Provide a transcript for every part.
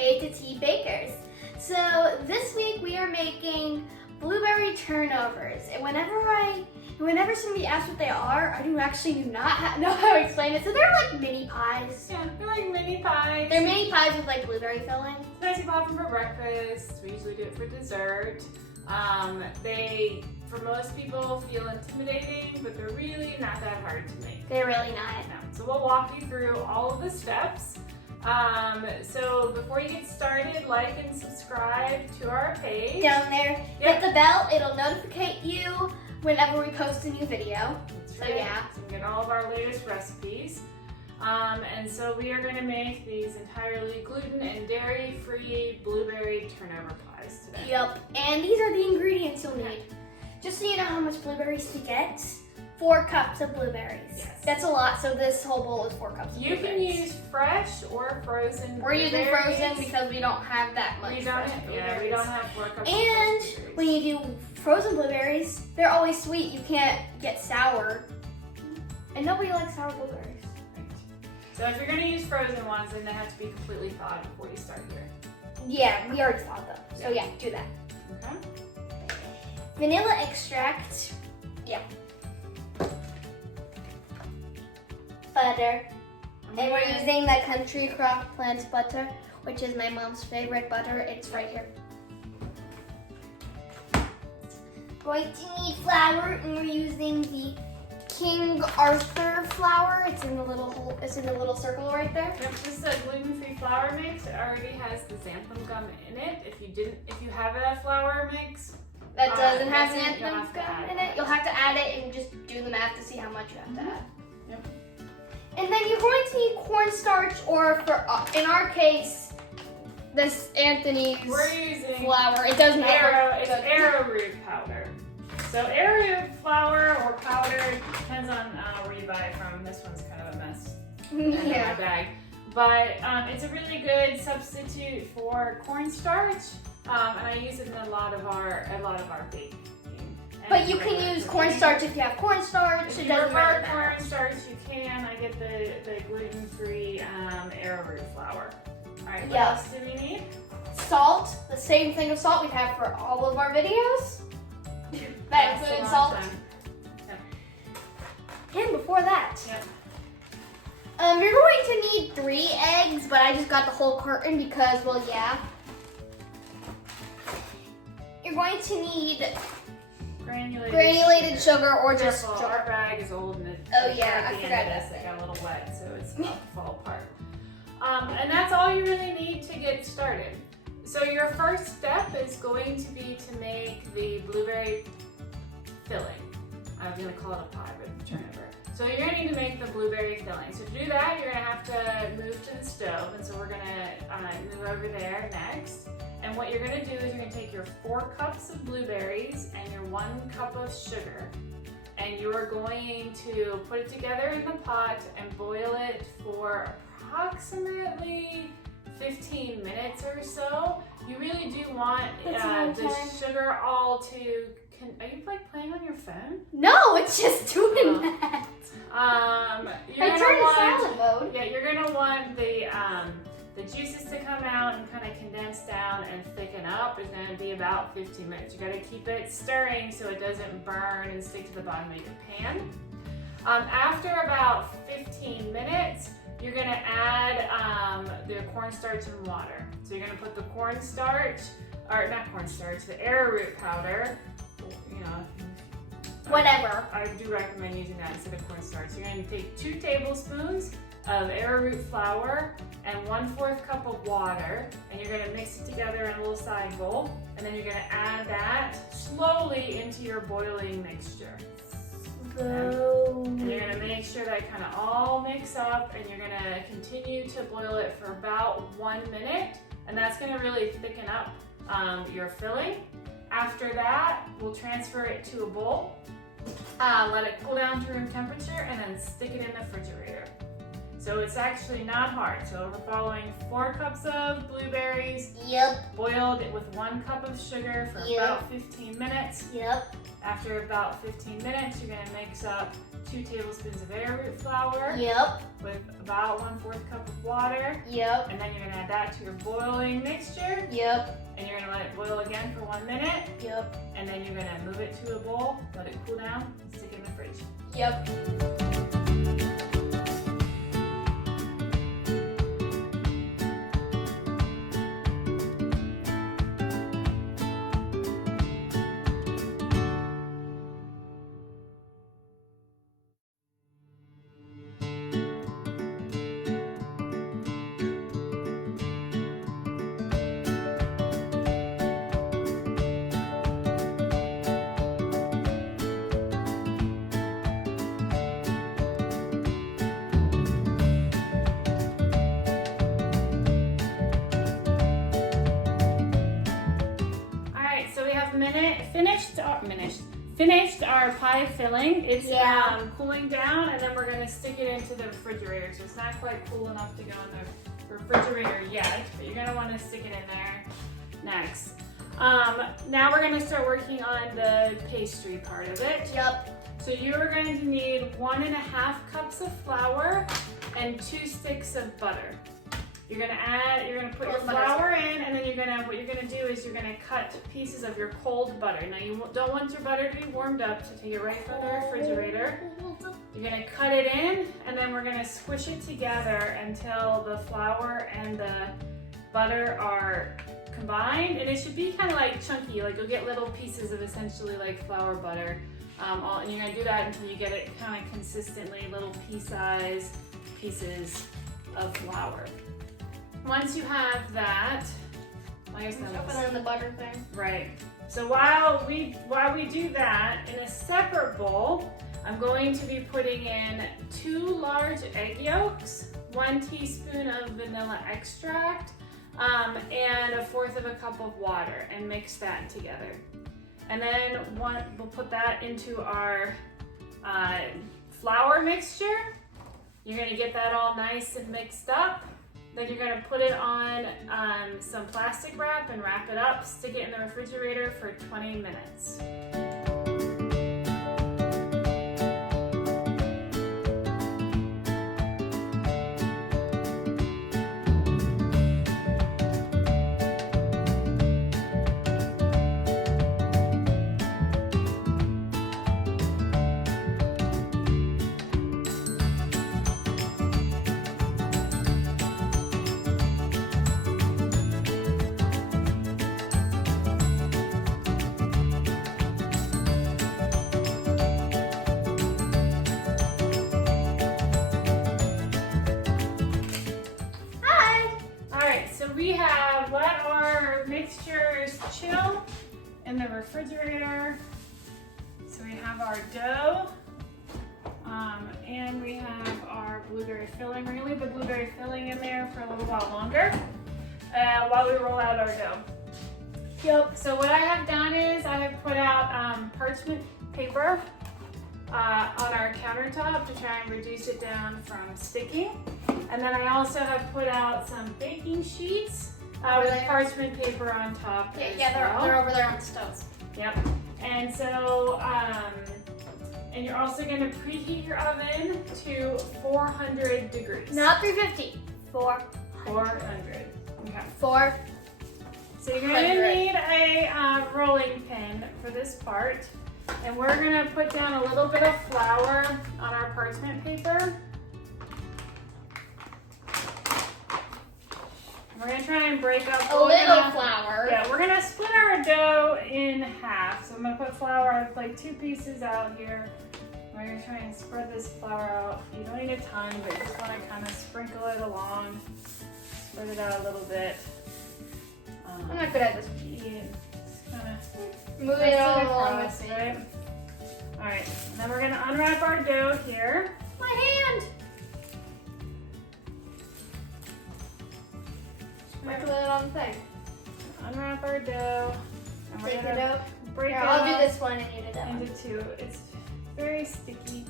A.to.T bakers. So this week we are making blueberry turnovers. And whenever somebody asks what they are, I do not know how to explain it. So they're like mini pies. Yeah, they're like mini pies. They're mini pies with like blueberry filling. It's nice to pop them for breakfast. We usually do it for dessert. They, for most people, feel intimidating, but they're really not that hard to make. They're really not. No. So we'll walk you through all of the steps. So before you get started, like and subscribe to our page. Down there, Yep. hit the bell. It'll notify you whenever we post a new video. That's So right. yeah. So you get all of our latest recipes. And so we are going to make these entirely gluten and dairy-free blueberry turnover pies today. Yep. And these are the ingredients you'll need. Just so you know how much blueberries to get, 4 cups of blueberries. Yes. That's a lot, so this whole bowl is 4 cups of You blueberries. can use fresh or frozen We're using blueberries. frozen because we don't have that much We fresh don't, blueberries. we don't have 4 cups of And fresh blueberries. when you do frozen blueberries, they're always sweet. You can't get sour. And nobody likes sour blueberries. So if you're going to use frozen ones, then they have to be completely thawed before you start here. Yeah, we already thawed them. So yeah, do that. Okay. Vanilla extract. Yeah. Butter. And we're using the Country Crock Plant butter, which is my mom's favorite butter. It's right here. Going to need flour, and we're using the King Arthur flour. It's in the little hole. It's in the little circle right there. Yep, this is a gluten-free flour mix. It already has the xanthan gum in it. If you have a flour mix That doesn't have you'll xanthan have to gum add in it. it. You'll have to add it and just do the math to see how much you have to add. Yep. And then you're going to need cornstarch, or in our case, this Anthony's We're using flour. It doesn't have it's arrowroot powder. So arrowroot flour or powder, depends on where you buy it from. This one's kind of a mess in my Yeah. bag. But it's a really good substitute for cornstarch, and I use it in a lot of our baking. But you can use cornstarch if you have cornstarch. If It you doesn't prefer really matter. cornstarch, you can. I get the gluten-free arrowroot flour. All right, what Yeah. else do we need? Salt, the same thing of salt we have for all of our videos. That That's a includes long salt. time. And before that, Yep. you're going to need 3 eggs, but I just got the whole carton because, well, yeah. You're going to need granulated sugar or just Careful, jar. our bag is old and it, Oh, yeah, at I the forgot end of that this, it got a little wet, so it's about to fall apart. And that's all you really need to get started. So your first step is going to be to make the blueberry filling. I'm gonna call it a pie, but turnover. So you're gonna need to make the blueberry filling. So to do that, you're gonna have to move to the stove, and so we're gonna move over there next. And what you're gonna do is you're gonna take your 4 cups of blueberries and your 1 cup of sugar, and you're going to put it together in the pot and boil it for approximately 15 minutes or so. You really do want That's a long the time. sugar all to. Are you like playing on your phone? No, it's just doing Oh. that. You're I gonna turned want, silent mode. Yeah, you're gonna want the juices to come out and kind of condense down and thicken up. It's gonna be about 15 minutes. You gotta keep it stirring so it doesn't burn and stick to the bottom of your pan. After about 15 minutes, you're gonna add the cornstarch and water. So you're gonna put the cornstarch, or not cornstarch, the arrowroot powder. You know, Whatever. I do recommend using that instead of cornstarch. You're going to take 2 tablespoons of arrowroot flour and 1/4 cup of water, and you're going to mix it together in a little side bowl, and then you're going to add that slowly into your boiling mixture. And you're going to make sure that kind of all mix up, and you're going to continue to boil it for about 1 minute, and that's going to really thicken up your filling. After that, we'll transfer it to a bowl, let it cool down to room temperature, and then stick it in the refrigerator. So it's actually not hard. So we're following 4 cups of blueberries, Yep. boiled with 1 cup of sugar for about 15 minutes. Yep. After about 15 minutes, you're gonna mix up 2 tablespoons of arrowroot flour Yep. with about 1/4 cup of water. Yep. And then you're gonna add that to your boiling mixture. Yep. And you're gonna let it boil again for 1 minute. Yep. And then you're gonna move it to a bowl, let it cool down, and stick it in the fridge. Yep. Finished our pie filling. It's Yeah. cooling down, and then we're gonna stick it into the refrigerator. So it's not quite cool enough to go in the refrigerator yet, but you're gonna want to stick it in there next. Now we're gonna start working on the pastry part of it. Yep. So you are going to need 1.5 cups of flour and 2 sticks of butter. You're gonna put your flour in, and then what you're gonna do is you're gonna cut pieces of your cold butter. Now you don't want your butter to be warmed up, so take it right from the refrigerator. You're gonna cut it in, and then we're gonna squish it together until the flour and the butter are combined, and it should be kind of like chunky, like you'll get little pieces of essentially like flour butter. And you're gonna do that until you get it kind of consistently little pea-sized pieces of flour. Once you have that, I guess that Put it in the butter thing. Right. So while we do that, in a separate bowl, I'm going to be putting in 2 large egg yolks, 1 teaspoon of vanilla extract, and 1/4 of a cup of water, and mix that together. And then we'll put that into our flour mixture. You're gonna get that all nice and mixed up. Then you're gonna put it on some plastic wrap and wrap it up, stick it in the refrigerator for 20 minutes. We have let our mixtures chill in the refrigerator. So we have our dough, and we have our blueberry filling. We're gonna leave the blueberry filling in there for a little while longer while we roll out our dough. Yep. So what I have done is I have put out parchment paper on our countertop to try and reduce it down from sticking. And then I also have put out some baking sheets with parchment paper on top. They're over there on the stove. Yep. And so, and you're also going to preheat your oven to 400 degrees. Not 350. 400. 400. Okay. 400. So you're going to need a rolling pin for this part. And we're going to put down a little bit of flour on our parchment paper. We're going to try and break up a little flour. Yeah, we're going to split our dough in half. So I'm going to put flour, I have like 2 pieces out here. We're going to try and spread this flour out. You don't need a ton, but you just want to kind of sprinkle it along. Spread it out a little bit. I'm not good at this. Just kind of move it all along with me. Right? All right, and then we're going to unwrap our dough here. My hand! Sprinkle it on the thing. Unwrap our dough. And Take your dough. Break Here, it I'll do up this one and you do that into 2. It's very sticky.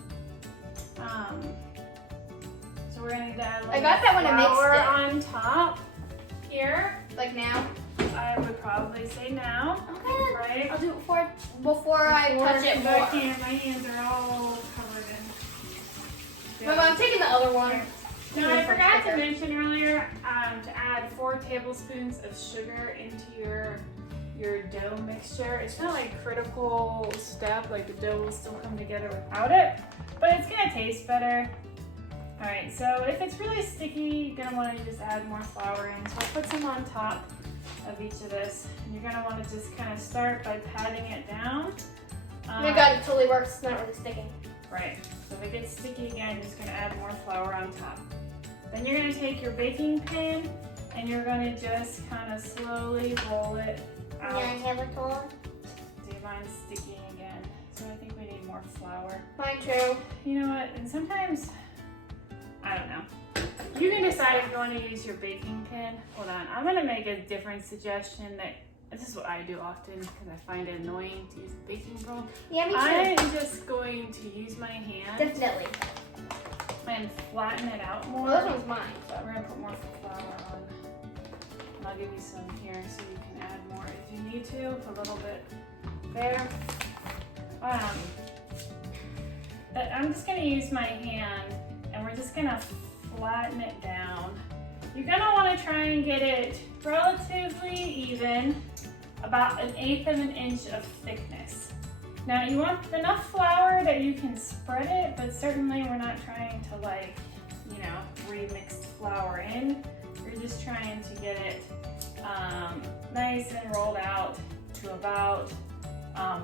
So So we're gonna add I got that when I mixed flour it. on top here. Like now? I would probably say now. Okay. Right? I'll do it before I touch it more. I can't. My hands are all covered in. Mama, I'm taking the other one. Now I forgot to mention earlier to add 4 tablespoons of sugar into your dough mixture. It's not like a critical step, like the dough will still come together without it, but it's gonna taste better. All right, so if it's really sticky, you're gonna wanna just add more flour in. So I'll put some on top of each of this. And you're gonna wanna just kind of start by patting it down. Oh my God, it totally works. It's not really sticking. Right, so if it gets sticky again, you're just gonna add more flour on top. Then you're gonna take your baking pan and you're gonna just kind of slowly roll it out. Yeah, hand look on. See, mine's sticky again, so I think we need more flour. Mine too. You know what, and sometimes, I don't know. You can decide if you want to use your baking pan. Hold on, I'm gonna make a different suggestion that, this is what I do often because I find it annoying to use a baking bowl. Yeah, me too. I'm just going to use my hand Definitely. and flatten it out more. Well, this one's mine. So. We're gonna put more flour on. And I'll give you some here so you can add more if you need to. Put a little bit there. I'm just gonna use my hand and we're just gonna flatten it down. You're gonna wanna try and get it relatively even, about 1/8 of an inch of thickness. Now you want enough flour that you can spread it, but certainly we're not trying to remix flour in. We're just trying to get it nice and rolled out to about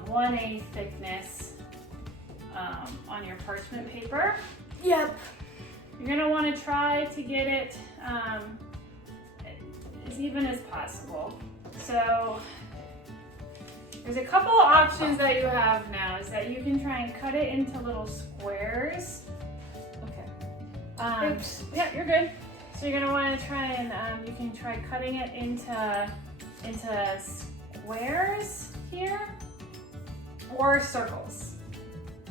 1/8 thickness on your parchment paper. Yep. You're gonna wanna try to get it as even as possible. So there's a couple of options that you have now, is that you can try and cut it into little squares. Okay. Oops. Yeah, you're good. So you're gonna wanna try and, you can try cutting it into squares here, or circles.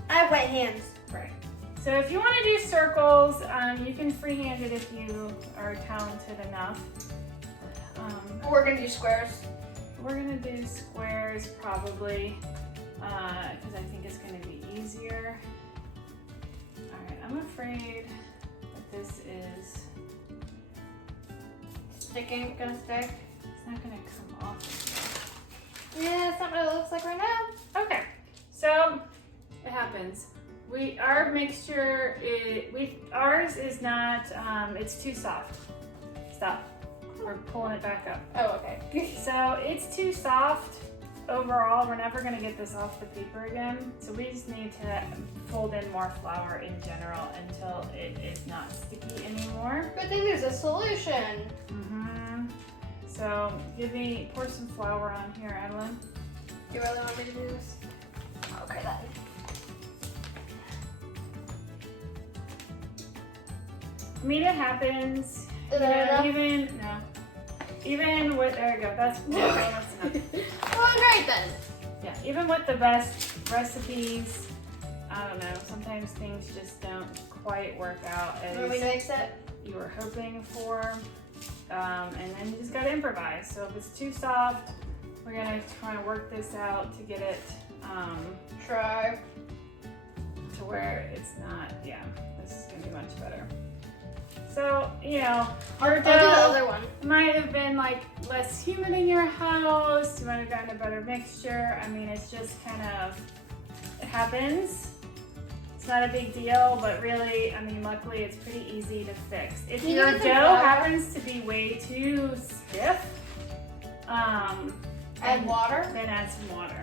I have wet hands. Right. So if you wanna do circles, you can freehand it if you are talented enough. We're gonna do squares. We're gonna do squares probably, because I think it's gonna be easier. All right, I'm afraid that this is Sticking, gonna stick. it's not gonna come off. Yeah, that's not what it looks like right now. Okay, so it happens. Our mixture ours is not, it's too soft. Stop. We're pulling it back up. Oh, okay. So it's too soft overall. We're never gonna get this off the paper again. So we just need to fold in more flour in general until it is not sticky anymore. Good thing there's a solution. So pour some flour on here, Adeline. Do you really want me to do this? Okay, then. I mean, it happens. Is that enough? Even with, there you go, that's enough. Well, great then. Yeah, even with the best recipes, I don't know, sometimes things just don't quite work out as Want me to mix it? you were hoping for, and then you just gotta improvise. So if it's too soft, we're gonna try and work this out to get it Try. to where it's not, yeah, this is gonna be much better. So, your I'll do the dough other one. might have been like less humid in your house, you might have gotten a better mixture. I mean, it's just kind of, it happens. It's not a big deal, but really, I mean, luckily it's pretty easy to fix. If Can you your give it dough some flour? happens to be way too stiff, Add water? then add some water.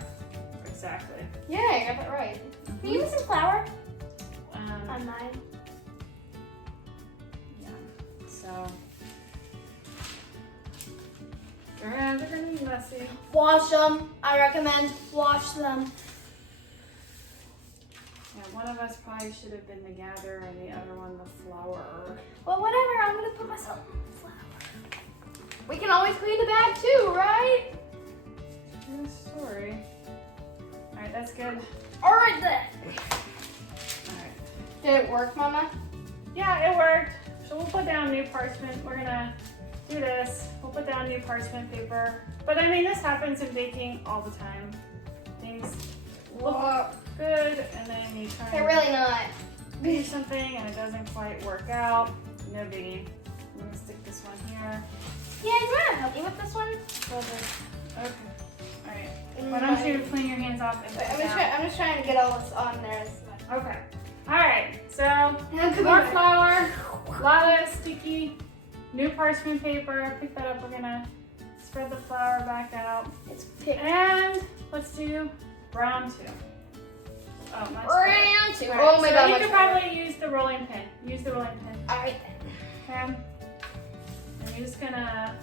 Exactly. Yeah, I got that right. Can you give me some flour? Um, On mine. yeah. So they're gonna be messy. Wash them. I recommend wash them. Yeah, one of us probably should have been the gatherer and the other one the flour. Well, whatever. I'm gonna put myself in flour. We can always clean the bag too, right? True story. All right, that's good. All right then. All right. Did it work, Mama? Yeah, it worked. So we'll put down new parchment. We're gonna do this. We'll put down new parchment paper. But I mean, this happens in baking all the time. Things look good, and then you try They're really not. do something, and it doesn't quite work out. No biggie. I'm gonna stick this one here. Yeah, you want to help me with this one? Okay. All right. Why don't you clean your hands off and I'm just trying to get all this on there. Okay. All right. So more flour, a lot of sticky, new parchment paper. Pick that up. We're gonna spread the flour back out. It's picked. And let's do round 2. Oh, much better. Round 2. Right, Oh my so god. you could probably use the rolling pin. Use the rolling pin. All right. Okay. And you're just gonna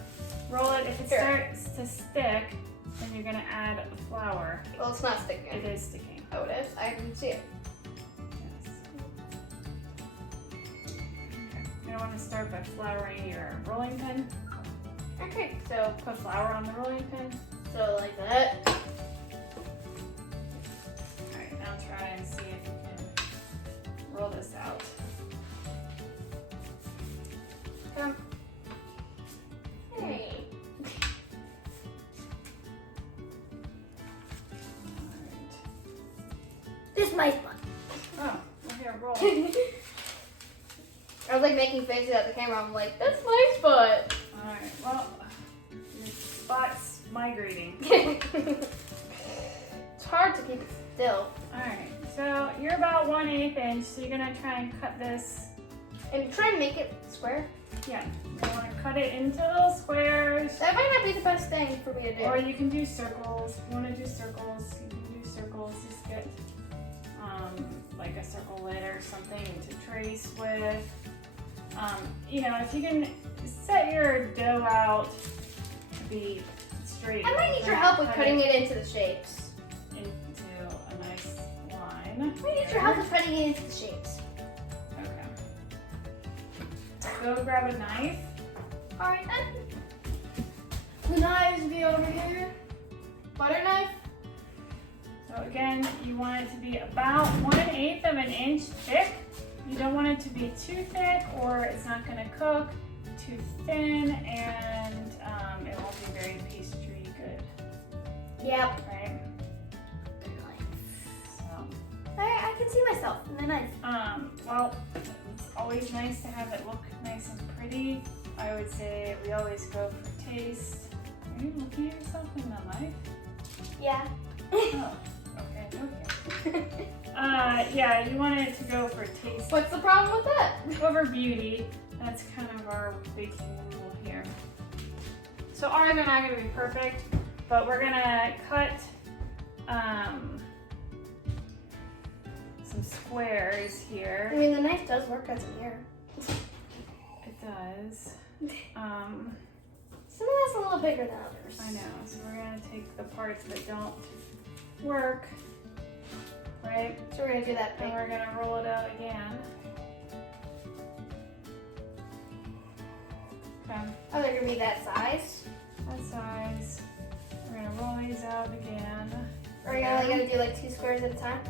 roll it. If it Here. starts to stick, then you're gonna add the flour. Well, it's not sticking. It is sticking. Oh, it is? I can see it. Yes. Okay. You're gonna want to start by flouring your rolling pin. Okay, so Put flour on the rolling pin. like that. Alright, now try and see if you can roll this out. Come. Hey. Alright. This my spot. Oh, well here, roll. I was like making faces at the camera. I'm like, that's my spot. Alright, well, your spot's migrating. It's hard to keep it still. Alright, so you're about 1/8 inch, so you're gonna try and cut this. And try and make it square. Yeah, you wanna cut it into little squares. That might not be the best thing for me to do. Or you can do circles. If you wanna do circles, you can do circles. Just get like a circle lid or something to trace with. You know, if you can set your dough out to be straight. I might need your help with cutting it into the shapes. Into a nice line. I might need your help with cutting it into the shapes. Okay. Go grab a knife. Alright then. The knives be over here. Butter knife. So again, you want it to be about 1/8 of an inch thick. You don't want it to be too thick or it's not going to cook. Too thin and it won't be very pastry good. Yep. Right? So, I can see myself in the knife. well, it's always nice to have it look nice and pretty. I would say we always go for taste. Are you looking at yourself in the knife? Yeah. Oh, okay. Yeah, you want it to go for taste What's the problem with that? over beauty. That's kind of our baking rule here. So ours are not going to be perfect, but we're going to cut some squares I here. mean, the knife does work as a mirror. It does. Some of that's a little bigger than others. I know. So we're going to take the parts that don't work, right? So we're gonna do that And big. we're going to roll it out again. Okay. Oh, they're gonna be that size. That size. We're going to roll these out again. Or are you only gonna do like 2 squares at a time?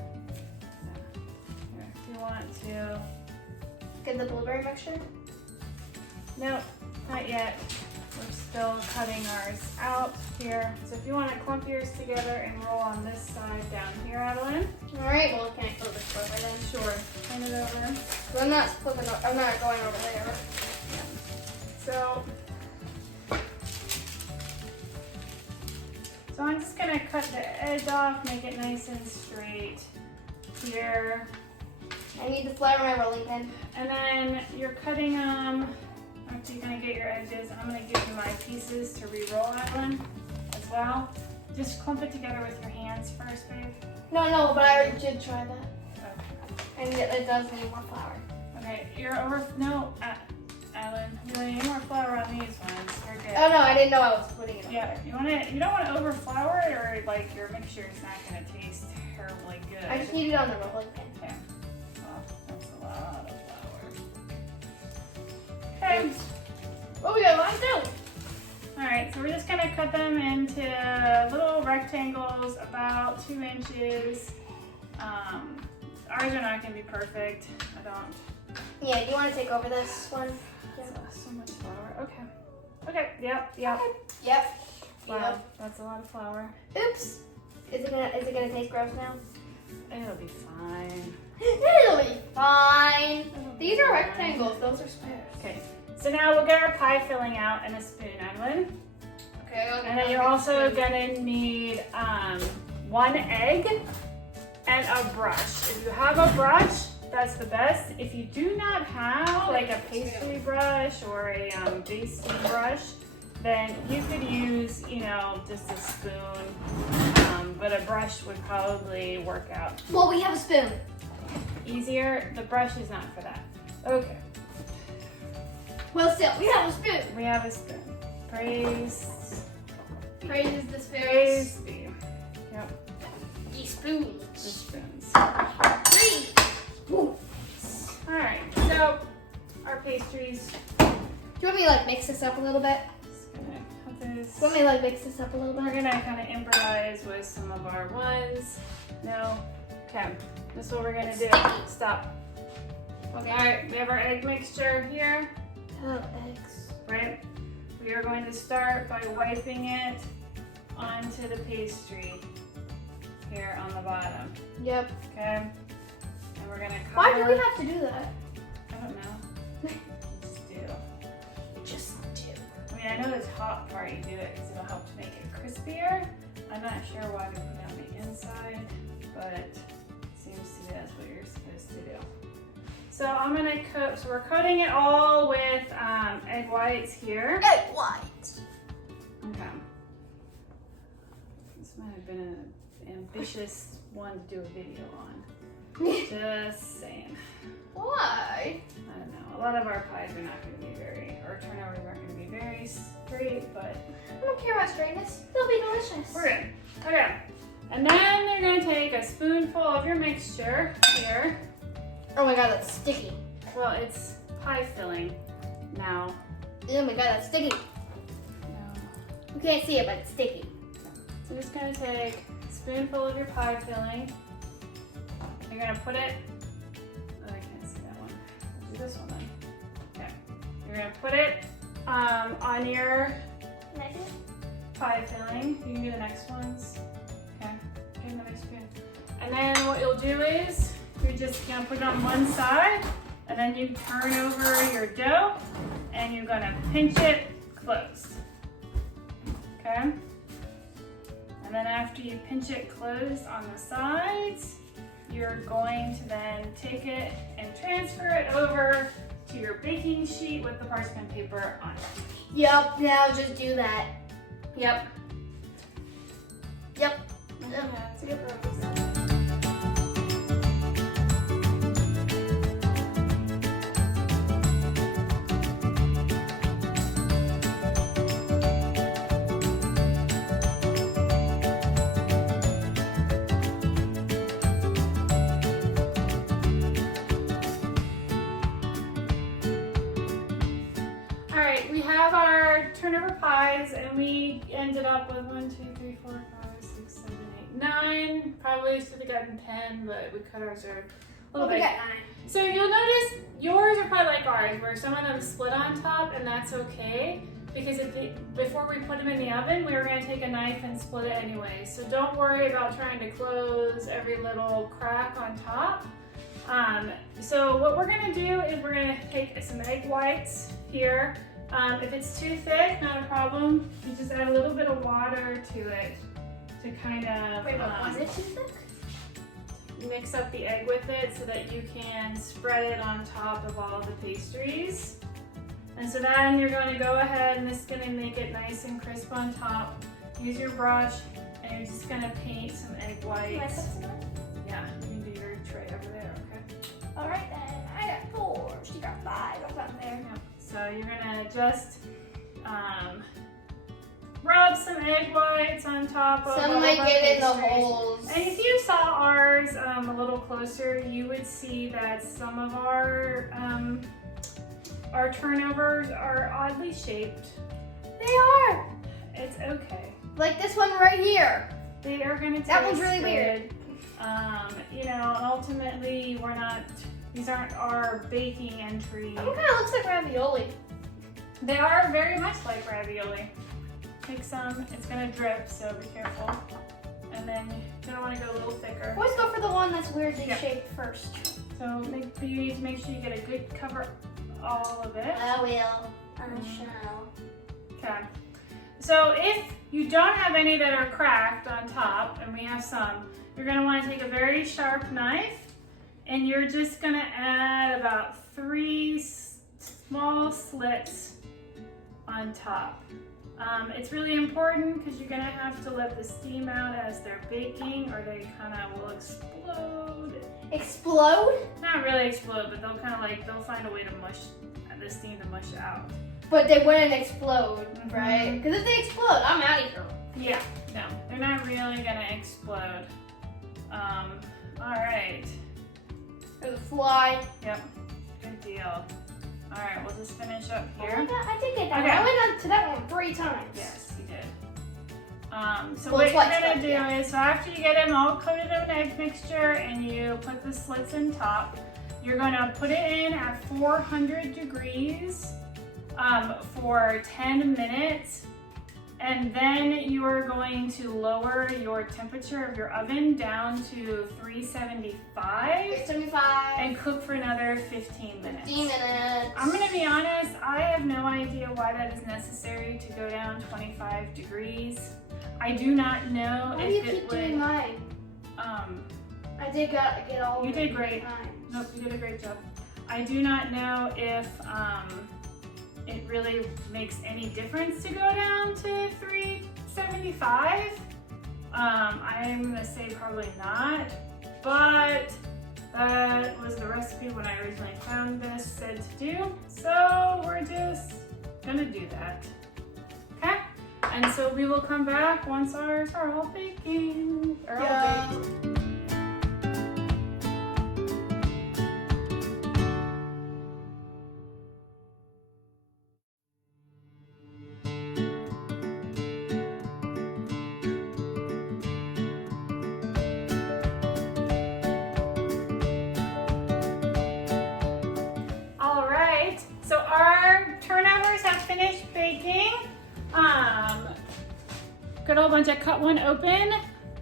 Here, if you want to. Get the blueberry mixture. Nope, not yet. We're still cutting ours out here. So if you want to clump yours together and roll on this side down here, Adeline. All right. Well, can I flip this over then? Sure. Turn it over. So I'm not flipping. I'm not going over there. So I'm just gonna cut the edge off, make it nice and straight here. I need to flour my rolling pin. And then you're cutting them. After you're gonna get your edges, I'm gonna give you my pieces to re-roll, Adeline, as well. Just clump it together with your hands first, babe. No, but I already did try that. Okay. And it does need more flour. Okay, you're over. No, Adeline, you don't need more flour on these ones. We're good. Oh no, I didn't know I was putting it. Yeah, you don't want to over flour it, or like your mixture is not gonna taste terribly good. I just need it on the rolling pin. Okay. Well, that's a lot of flour. Okay. Oh, we got a lot to do. All right, so we're just gonna cut them into little rectangles about 2 inches. Ours are not gonna be perfect. I don't Yeah, do you want to take over this one? So much flour. Okay. Okay. Yep. Yep. Yep. Wow. Yep. That's a lot of flour. Oops. Is it gonna taste gross now? It'll be fine. It'll be fine. These are rectangles. Those are squares. Okay. So now we'll get our pie filling out and a spoon, Edwin. Okay. And then you're also gonna need 1 egg and a brush. If you have a brush, that's the best. If you do not have like a pastry brush or a basting brush, then you could use, you know, just a spoon, but a brush would probably work out Well, we have a spoon. easier. The brush is not for that. Okay, Well, still, we have a spoon. we have a spoon. Praise Praise the spoons. Praise be. Yep, The spoons. the spoons. 3 spoons. All right, so our pastries. Do you want me to like mix this up a little bit? Just gonna put this. Do you want me to like mix this up a little We're bit? gonna kind of improvise with some of our ones. No. Okay. This is what we're gonna do. Stop. Okay. All right. We have our egg mixture here, Oh, eggs. right? We are going to start by wiping it onto the pastry here on the bottom. Yep. Okay. And we're gonna cover. Why do we have to do that? I don't know. Just do. Just do. I mean, I know the top part you do it because it'll help to make it crispier. I'm not sure why we put it on the inside, but it seems to be that's what you're supposed to do. So I'm gonna coat, so we're coating it all with egg whites here. Egg whites. Okay. This might have been an ambitious one to do a video on. Just saying. Why? I don't know. A lot of our pies are not going to be very, or turnovers aren't going to be very straight, but I don't care about straightness. They'll be delicious. we're good. Okay. And then you're going to take a spoonful of your mixture here. Oh my god, that's sticky. Well, it's pie filling now. Oh my god, that's sticky. No. You can't see it, but it's sticky. So you're just going to take a spoonful of your pie filling. You're going to put it, oh, I can't see that one. I'll do this one then. Okay. You're going to put it on your Can I do it? pie filling. You can do the next ones. Okay. Get in the next spoon. And then what you'll do is you're just gonna put it on one side, and then you turn over your dough, and you're gonna pinch it closed. Okay. And then after you pinch it closed on the sides, you're going to then take it and transfer it over to your baking sheet with the parchment paper on it. Yep, now just do that. Yep. Yep. Yeah, it's a good purpose. Alright, we have our turnover pies and we ended up with 1, 2, 3, 4, 5, 6, 7, 8, 9. Probably should have gotten 10, but we cut ours a little We bit. got 9. So you'll notice yours are probably like ours, where some of them split on top, and that's okay. Because before we put them in the oven, we were going to take a knife and split it anyway. So don't worry about trying to close every little crack on top. So what we're going to do is we're going to take some egg whites here. If it's too thick, not a problem. You just add a little bit of water to it to kind of Wait, but was it too thick? mix up the egg with it so that you can spread it on top of all the pastries. And so then you're going to go ahead and this is going to make it nice and crisp on top. Use your brush and you're just going to paint some egg Can I put whites. some on? Yeah, you can do your tray over there, okay? Alright then, I got 4, she got 5, I'll put there. Yeah. So you're going to just rub some egg whites on top of Some all might of our get in the pastries. holes. And if you saw ours a little closer, you would see that some of our turnovers are oddly shaped. They are! It's okay. Like this one right here. They are going to taste That one's really good. weird. You know, ultimately, we're not These aren't our baking entry. That one kind of looks like ravioli. They are very much like ravioli. Take some, it's gonna drip, so be careful. And then you're gonna wanna go a little thicker. Always go for the one that's weirdly Yeah. shaped first. So you need to make sure you get a good cover all of it. I will. I shall. Okay. So if you don't have any that are cracked on top, and we have some, you're gonna wanna take a very sharp knife, and you're just gonna add about 3 small slits on top. It's really important because you're gonna have to let the steam out as they're baking, or they kind of will explode. Explode? Not really explode, but they'll kind of like, they'll find a way to mush, the steam to mush out. But they wouldn't explode, Mhm. right? Because if they explode, I'm out of here. Yeah, no, they're not really gonna explode. All right. There's a fly. Yep, good deal. All right, we'll just finish up Oh here. my God, I did get that. Okay. I went on to that one 3 times. Yes, you did. So Well, what it's you're like gonna stuff, do yeah. is, so after you get them all coated in egg mixture and you put the slits in top, you're gonna put it in at 400 degrees for 10 minutes. And then you are going to lower your temperature of your oven down to 375 375. and cook for another 15 minutes. 15 minutes. I'm gonna be honest, I have no idea why that is necessary to go down 25 degrees. I do not know Why do you if it keep doing would, mine? I did get all You of did it great. times. Nope, you did a great job. I do not know if it really makes any difference to go down to 375. I'm gonna say probably not, but that was the recipe when I originally found this said to do. So we're just gonna do that, okay? And so we will come back once ours are all baking, or all baked. All right, so our turnovers have finished baking. Good old bunch. I cut one open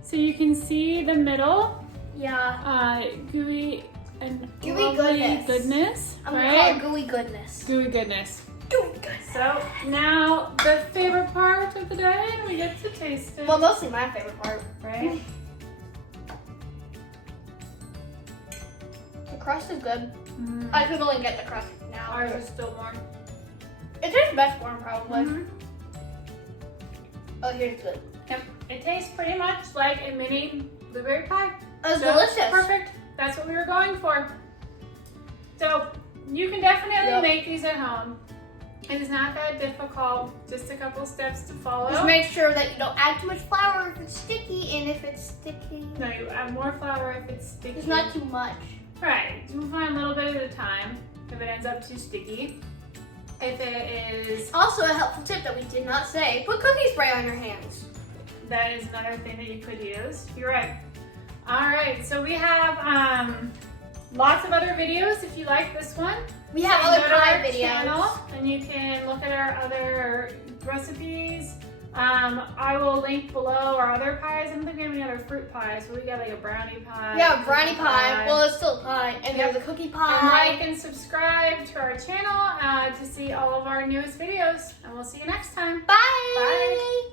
so you can see the middle. Yeah. Gooey and Gooey lovely goodness. I'm gonna right? call it gooey goodness. Gooey goodness. Gooey goodness. So now the favorite part of the day, we get to taste it. Well, mostly my favorite part. Right? The crust is good. Mm. I could only get the crust now. Ours is still warm. It tastes best for 'em, probably. Mhm. Oh, here's good. Yep. It tastes pretty much like a mini blueberry pie. It's So, delicious. Perfect. That's what we were going for. So you can definitely Yep. make these at home. It is not that difficult. Just a couple steps to follow. Just make sure that you don't add too much flour if it's sticky, and if it's sticky, No, you add more flour if it's sticky. it's not too much. Right. Do find a little bit at a time if it ends up too sticky. If it is, Also, a helpful tip that we did not say, put cookie spray on your hands. that is another thing that you could use. You're right. All right. So we have lots of other videos. If you like this one, We have you other can go to pie our videos. channel and you can look at our other recipes. I will link below our other pies. I don't think we have any other fruit pies, but we got like a brownie pie. Yeah, brownie cookie pie. Well, it's still pie. And Yep. there's a cookie And pie. like and subscribe to our channel to see all of our newest videos. And we'll see you next time. Bye. Bye.